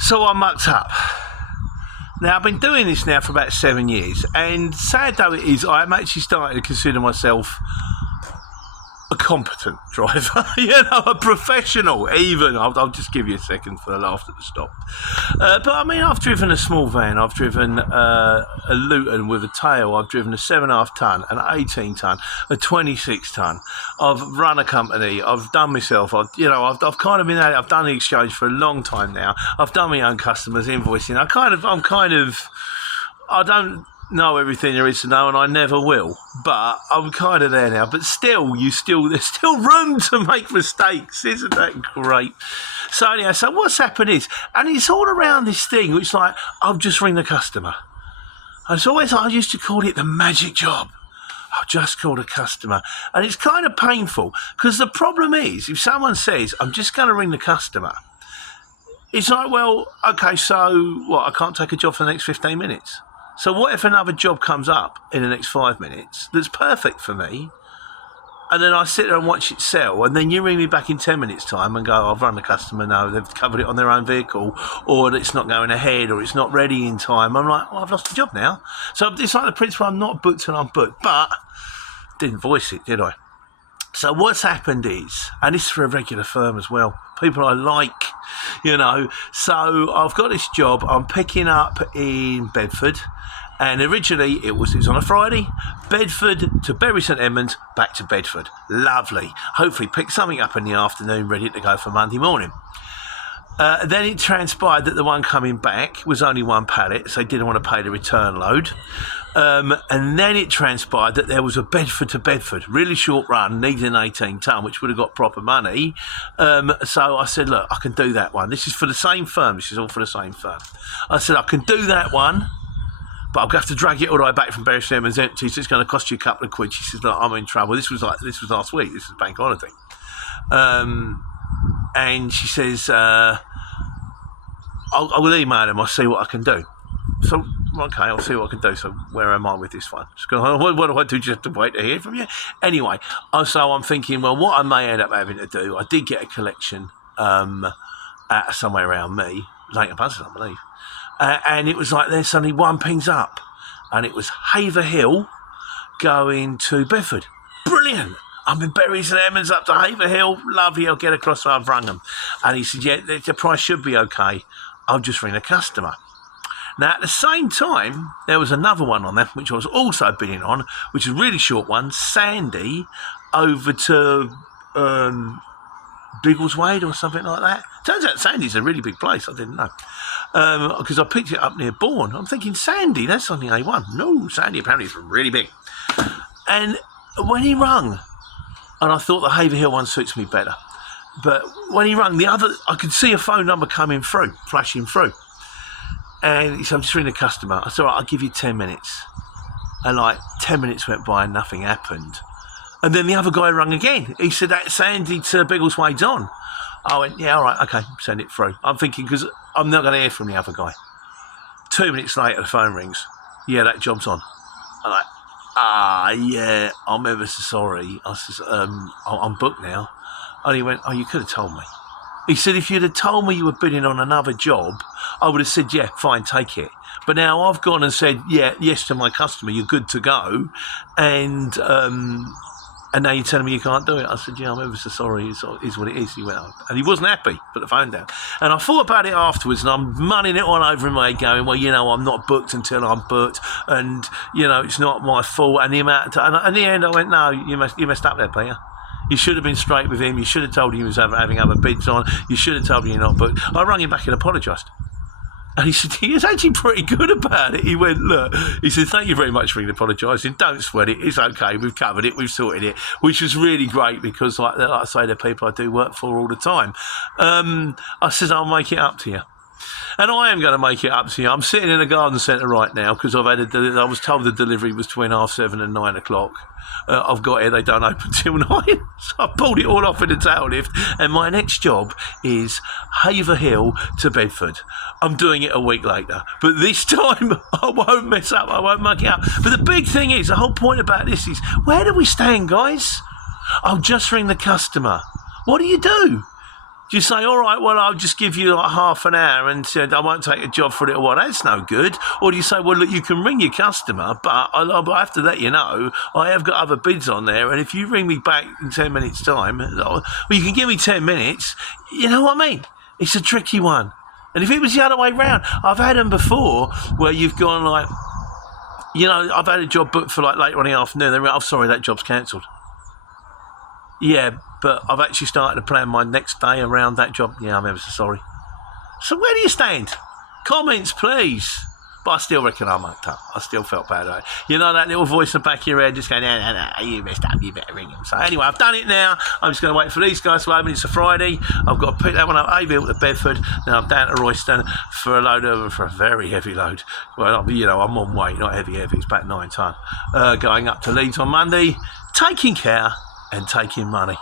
So I mucked up. Now, I've been doing this now for about 7 years, and sad though it is, I'm actually starting to consider myself a competent driver, a professional even. I'll just give you a second for the laughter to stop. But I mean, I've driven a small van, I've driven a Luton with a tail, I've driven a 7.5 tonne, an 18 tonne, a 26 tonne. I've run a company, I've done myself, I've kind of been at it, I've done the exchange for a long time now. I've done my own customers, invoicing. I don't know everything there is to know, and I never will, but I'm kind of there now. But still, there's still room to make mistakes. Isn't that great? So anyhow, so what's happened is, and it's all around this thing which, like, I'll just ring the customer. I used to call it the magic job. I'll just call the customer, and it's kind of painful, because the problem is, if someone says I'm just going to ring the customer, it's like, well, okay, so what, I can't take a job for the next 15 minutes. So what if another job comes up in the next 5 minutes that's perfect for me, and then I sit there and watch it sell, and then you ring me back in 10 minutes' time and go, I've run the customer, no, they've covered it on their own vehicle, or it's not going ahead, or it's not ready in time. I'm like, well, I've lost the job now. So it's like the principle, I'm not booked and I'm booked, but didn't voice it, did I? So what's happened is, and this is for a regular firm as well, people I like, so I've got this job I'm picking up in Bedford, and originally it was on a Friday, Bedford to Bury St Edmunds, back to Bedford. Lovely. Hopefully pick something up in the afternoon, ready to go for Monday morning. Then it transpired that the one coming back was only one pallet, so they didn't want to pay the return load. And then it transpired that there was a Bedford to Bedford, really short run, needing an 18 tonne, which would have got proper money. So I said, look, I can do that one. This is for the same firm. This is all for the same firm. I said, I can do that one, but I'll have to drag it all the way back from Bury St Edmunds empty, so it's going to cost you a couple of quid. She says, look, I'm in trouble. This was last week. This was bank holiday. And she says, I will email them. I'll see what I can do. So, okay, I'll see what I can do. So, where am I with this one? What do I do? Just have to wait to hear from you? Anyway, so I'm thinking, well, what I may end up having to do, I did get a collection at somewhere around me, Leighton Buzzard, I believe. And it was like then suddenly one pings up, and it was Haverhill going to Bedford. Brilliant. I'm in Bury St Edmunds up to Haverhill. Lovely, I'll get across, so I've rung them. And he said, yeah, the price should be okay. I'll just ring the customer. Now, at the same time, there was another one on there, which I was also bidding on, which is a really short one, Sandy, over to Biggleswade or something like that. Turns out Sandy's a really big place, I didn't know. Because I picked it up near Bourne. I'm thinking, Sandy, that's on the A1. No, Sandy apparently is really big. And when he rung, and I thought the Haverhill one suits me better, but when he rung, I could see a phone number coming through, flashing through. And he said, I'm just ringing the customer. I said, all right, I'll give you 10 minutes. And 10 minutes went by and nothing happened. And then the other guy rung again. He said, that Sandy to Biggleswade's on. I went, yeah, all right, okay, send it through. I'm thinking, because I'm not going to hear from the other guy. 2 minutes later, the phone rings. Yeah, that job's on. I'm like, yeah, I'm ever so sorry. I said, I'm booked now. And he went, oh, you could have told me. He said, if you'd have told me you were bidding on another job, I would have said, yeah, fine, take it. But now I've gone and said, yeah, yes to my customer, you're good to go. And now you're telling me you can't do it. I said, yeah, I'm ever so sorry. It is what it is. He went, oh. And he wasn't happy, put the phone down. And I thought about it afterwards, and I'm mulling it all over in my head going, well, I'm not booked until I'm booked, and, it's not my fault. And in the end, I went, no, you messed up there, Peter. You should have been straight with him. You should have told him he was having other bids on. You should have told him you're not booked. I rang him back and apologised. And he said, he was actually pretty good about it. He went, look, he said, thank you very much for apologising. Don't sweat it. It's okay. We've covered it. We've sorted it, which was really great because, like I say, the people I do work for all the time. I said, I'll make it up to you. And I am going to make it up to you. I'm sitting in a garden centre right now because I was told the delivery was between 7:30 and 9 o'clock. I've got it, they don't open till 9. So I pulled it all off in a tail lift. And my next job is Haverhill to Bedford. I'm doing it a week later. But this time, I won't mess up. I won't muck it up. But the big thing is, the whole point about this is, where do we stand, guys? I'll just ring the customer. What do? Do you say, all right, well, I'll just give you like half an hour and I won't take a job for a little while? That's no good. Or do you say, well, look, you can ring your customer, but I have to let you know I have got other bids on there, and if you ring me back in 10 minutes' time, well, you can give me 10 minutes. You know what I mean? It's a tricky one. And if it was the other way round, I've had them before where you've gone like, I've had a job booked for like later on in the afternoon. They're like, oh, sorry, that job's cancelled. Yeah, but I've actually started to plan my next day around that job. Yeah, I'm ever so sorry. So where do you stand? Comments, please. But I still reckon I mucked up. I still felt bad about it. You know that little voice in the back of your head just going, no, you messed up, you better ring him. So anyway, I've done it now. I'm just going to wait for these guys to open. It's a Friday. I've got to pick that one up, Aville to Bedford. Then I'm down to Royston for a very heavy load. Well, I'm on weight, not heavy. It's about 9 tonne. Going up to Leeds on Monday, taking care and taking money.